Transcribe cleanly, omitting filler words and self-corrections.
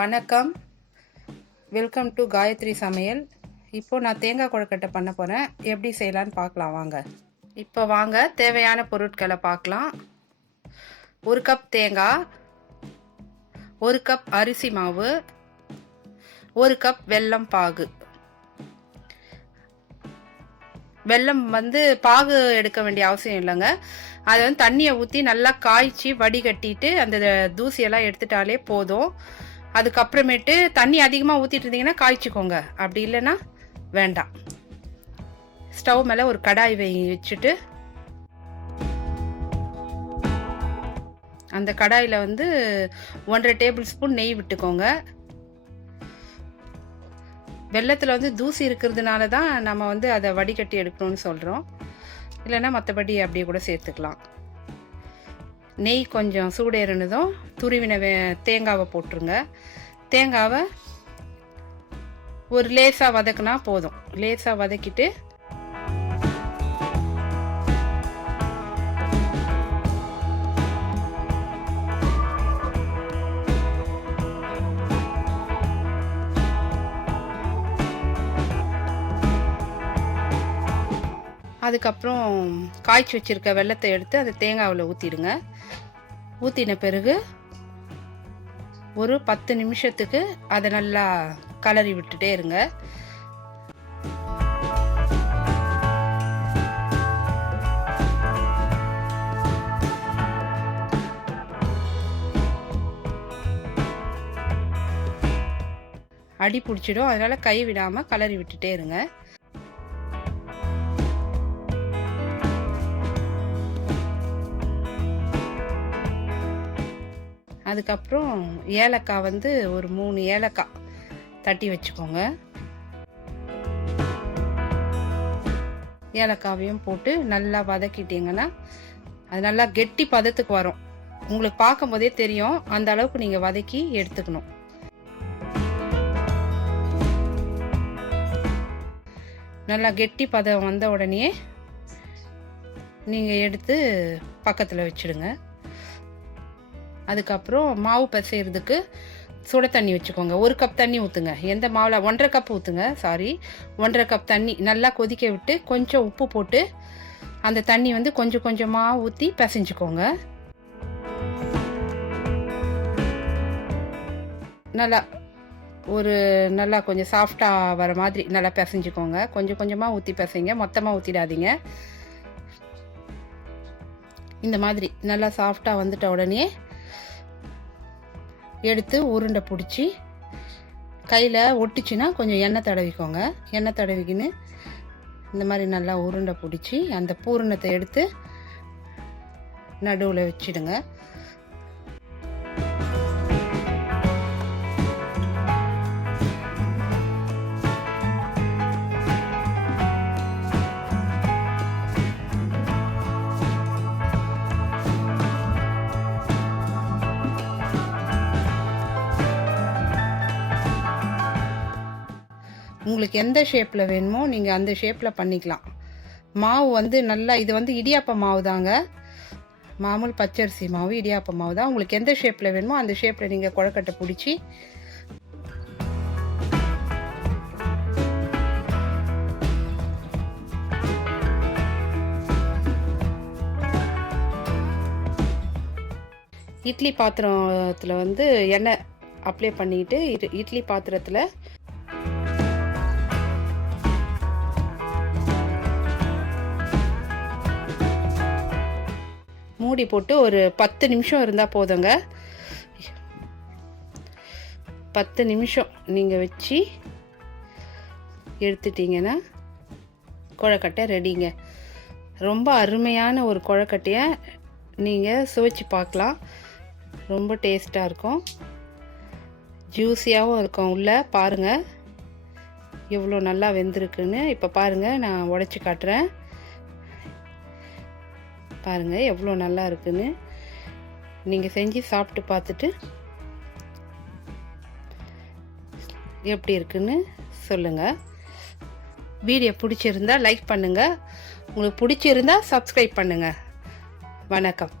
வணக்கம், welcome to Gayatri சமையல். இப்போது நான் தேங்காய் கொழுக்கட்டை பண்ண போகிறேன். எப்படி செய்யலான்னு பார்க்கலாம் வாங்க. இப்போ வாங்க தேவையான பொருட்களை பார்க்கலாம். 1 கப் தேங்காய், 1 கப் அரிசி மாவு, 1 கப் வெல்லம் பாகு. வெல்லம் பாகு எடுக்க வேண்டிய அவசியம் இல்லைங்க. அதை தண்ணியை ஊற்றி நல்லா காய்ச்சி வடிகட்டிட்டு அந்த தூசியெல்லாம் எடுத்துட்டாலே போதும். அதுக்கப்புறமேட்டு தண்ணி அதிகமாக ஊற்றிட்டு இருந்தீங்கன்னா காய்ச்சிக்கோங்க, அப்படி இல்லைன்னா வேண்டாம். ஸ்டவ் மேலே ஒரு கடாய் வச்சுட்டு அந்த கடாயில் 1.5 டேபிள் ஸ்பூன் நெய் விட்டுக்கோங்க. வெல்லத்தில் தூசி இருக்கிறதுனால தான் நம்ம அதை வடிகட்டி எடுக்கணும்னு சொல்கிறோம். இல்லைன்னா மற்றபடி அப்படியே கூட சேர்த்துக்கலாம். நெய் கொஞ்சம் சூடேறினதும் துருவின தேங்காவை போட்டுருங்க. தேங்காவை ஒரு லேசாக வதக்குனா போதும். லேசாக வதக்கிட்டு அதுக்கப்புறம் காய்ச்சி வச்சுருக்க வெல்லத்தை எடுத்து அந்த தேங்காவில் ஊற்றிடுங்க. ஊற்றின பிறகு ஒரு 10 நிமிஷத்துக்கு அதை நல்லா கலரி விட்டுட்டே இருங்க. அடி பிடிச்சிடும், அதனால் கை விடாமல் கலரி விட்டுட்டே இருங்க. அதுக்கப்புறம் ஏலக்காய் ஒரு 3 ஏலக்காய் தட்டி வச்சுக்கோங்க. ஏலக்காவையும் போட்டு நல்லா வதக்கிட்டீங்கன்னா அது நல்லா கெட்டி பதத்துக்கு வரும். உங்களுக்கு பார்க்கும் போதே தெரியும், அந்த அளவுக்கு நீங்கள் வதக்கி எடுத்துக்கணும். நல்லா கெட்டி பதம் வந்த உடனே நீங்கள் எடுத்து பக்கத்தில் வச்சுடுங்க. அதுக்கப்புறம் மாவு பிசைறதுக்கு சுட தண்ணி வச்சுக்கோங்க. 1 கப் தண்ணி ஊற்றுங்க. எந்த மாவில் 1.5 கப் ஊற்றுங்க, 1.5 கப் தண்ணி நல்லா கொதிக்க விட்டு கொஞ்சம் உப்பு போட்டு அந்த தண்ணி கொஞ்சம் கொஞ்சமாக ஊற்றி பிசைஞ்சுக்கோங்க. நல்லா கொஞ்சம் சாஃப்டாக வர மாதிரி நல்லா பிசைஞ்சுக்கோங்க. கொஞ்சம் கொஞ்சமாக ஊற்றி பிசைங்க, மொத்தமாக ஊற்றிடாதீங்க. இந்த மாதிரி நல்லா சாஃப்டாக வந்துட்ட உடனே எடுத்து உருண்டை பிடிச்சி கையில் ஒட்டிச்சுன்னா கொஞ்சம் எண்ணெய் தடவிக்கோங்க. எண்ணெய் தடவிக்கின்னு இந்த மாதிரி நல்லா உருண்டை பிடிச்சி அந்த பூரணத்தை எடுத்து நடுவில் வச்சிடுங்க. உங்களுக்கு எந்த ஷேப்பில் வேணுமோ நீங்கள் அந்த ஷேப்பில் பண்ணிக்கலாம். மாவு நல்லா இது இடியாப்ப மாவு தாங்க, மாமூல் பச்சரிசி மாவு இடியாப்ப மாவு தான். உங்களுக்கு எந்த ஷேப்பில் வேணுமோ அந்த ஷேப்பில் நீங்கள் கொழுக்கட்டை பிடிச்சி இட்லி பாத்திரத்தில் எண்ணெய் அப்ளை பண்ணிக்கிட்டு இட்லி பாத்திரத்தில் மூடி போட்டு ஒரு 10 நிமிஷம் இருந்தால் போதுங்க. 10 நிமிஷம் நீங்கள் வச்சு எடுத்துட்டிங்கன்னா கொழுக்கட்டை ரெடிங்க. ரொம்ப அருமையான ஒரு கொழுக்கட்டையை நீங்கள் சுவைச்சு பார்க்கலாம். ரொம்ப டேஸ்ட்டாக இருக்கும், ஜூஸியாகவும் இருக்கும். உள்ளே பாருங்கள் எவ்வளோ நல்லா வெந்திருக்குன்னு. இப்போ பாருங்கள், நான் உடைச்சி காட்டுறேன். பாருங்கள் எவ்வளோ நல்லா இருக்குன்னு. நீங்கள் செஞ்சு சாப்பிட்டு பார்த்துட்டு எப்படி இருக்குன்னு சொல்லுங்கள். வீடியோ பிடிச்சிருந்தா லைக் பண்ணுங்கள். உங்களுக்கு பிடிச்சிருந்தா சப்ஸ்கிரைப் பண்ணுங்கள். வணக்கம்.